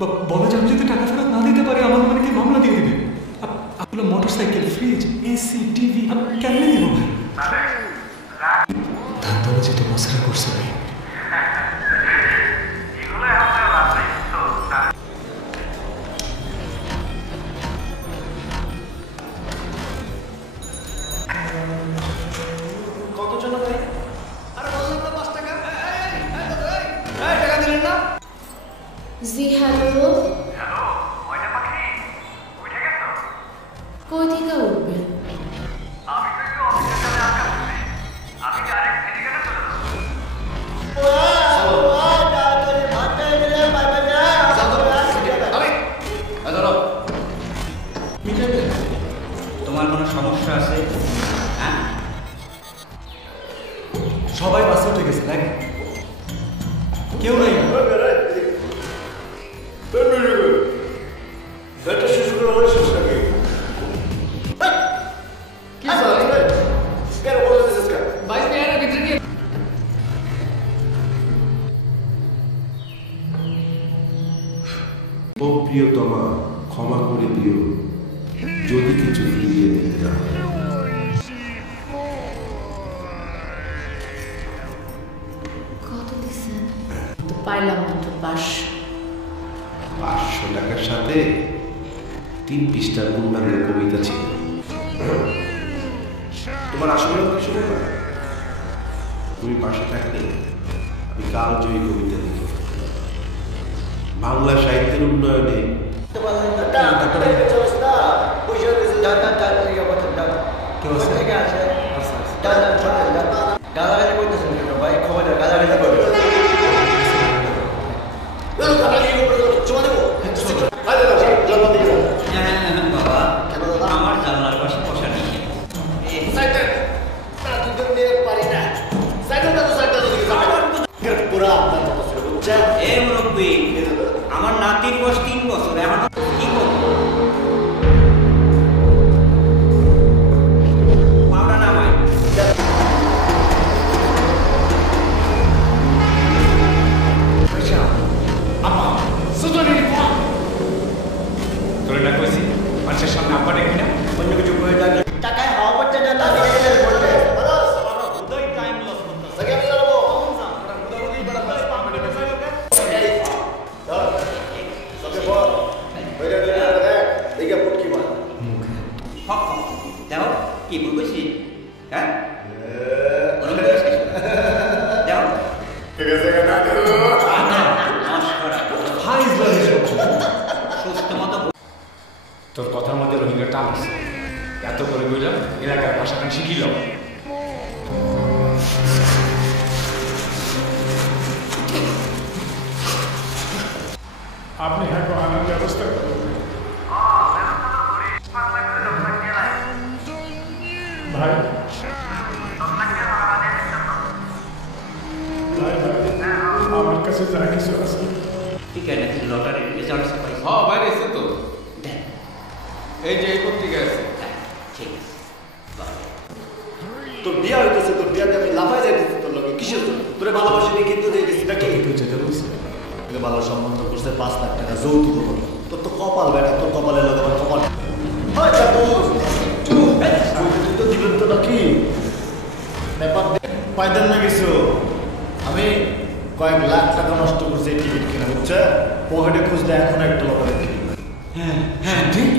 বলা যে আমি যদি টাকা ফেরত না দিতে পারি আমার মানে কি মামলা দিয়ে দিবে। আপনার মোটরসাইকেল, ফ্রিজ, এসি, টিভি কেমনে দিব ভাই? ধান্দাবাজি তো মশলা করছে ভাই। কত জন ভাই? আরে বললাম না 5 টাকা। এই টাকা দিলেন না? জি হ্যালো। হ্যালো, ওইটা পাখি উঠে গেছো? কই থেকে উঠবেন? আমি তো একটু অফিসের কাছে আটকা পড়ছি। আমি ডাইরেক্ট মেডিকেলে চলে যাবো। তোমার কোনো সমস্যা আছে? হ্যাঁ, সবাই বাসে উঠে গেছে দেখ, কেউ নাই। ও প্রিয়তমা, ক্ষমা করে দিও যদি কিছু ফিরিয়ে দিতে হয়। কত দিছেন? তো পাইলাম না তো 500 টাকার সাথে 3 পৃষ্ঠার পূর্ণাঙ্গ কবিতা ছিল। তোমার আসলে কিছু না, তুমি পাশে থাকলে আমি কালজয়ী কবিতা লিখব। বাংলা সাহিত্যের উন্নয়নে বাবা আমার জানলার পাশে বসা নেই। মুরব্বী, আমার নাতির বয়স 3 বছর, এখন কি করবো? পাউডার নামাই। তোরে না কইছি মানুষের সামনে আব্বা ডেকে না, অন্য কিছু বলে যাবে। টাকায় হওয়া পড়তে না টাকা দেখো কি বলছি, হ্যাঁ তোর কথার মধ্যে রোহিঙ্গা টান আছে, এত করে বুঝলাম এলাকার ভাষাটা শিখিল। আপনি হ্যাঁ আনার ব্যবস্থা করবেন ভাই। আমার কাছে যা কিছু আছে ঠিক আছে, লটারির রেজাল্ট পাইছি। হ্যাঁ বাইরে এসে তো এই যে এই পত্রিকা আছে। ঠিক আছে, তোর বিয়া হইতেছে, তোর বিয়াতে আমি লাফাই যাইতেছি তোর লগে কিসের জন্য? তোরে ভালোবাসি নিয়ে কিন্তু যাইতেছি নাকি? তুই যেতে বলছিস ভালো সম্বন্ধ করছে, 5 লাখ টাকা যৌতুক হলো। তোর তো কপাল বেটা, তোর কপালের লগে আমার কপাল তো দিবেন তো নাকি ব্যাপার পাইতেন না কিছু। আমি কয়েক লাখ টাকা নষ্ট করছি এই টিকিট কিনা, বুঝছে? পকেটে খুঁজলে এখন একটা লোক দেখি। হ্যাঁ হ্যাঁ ঠিক।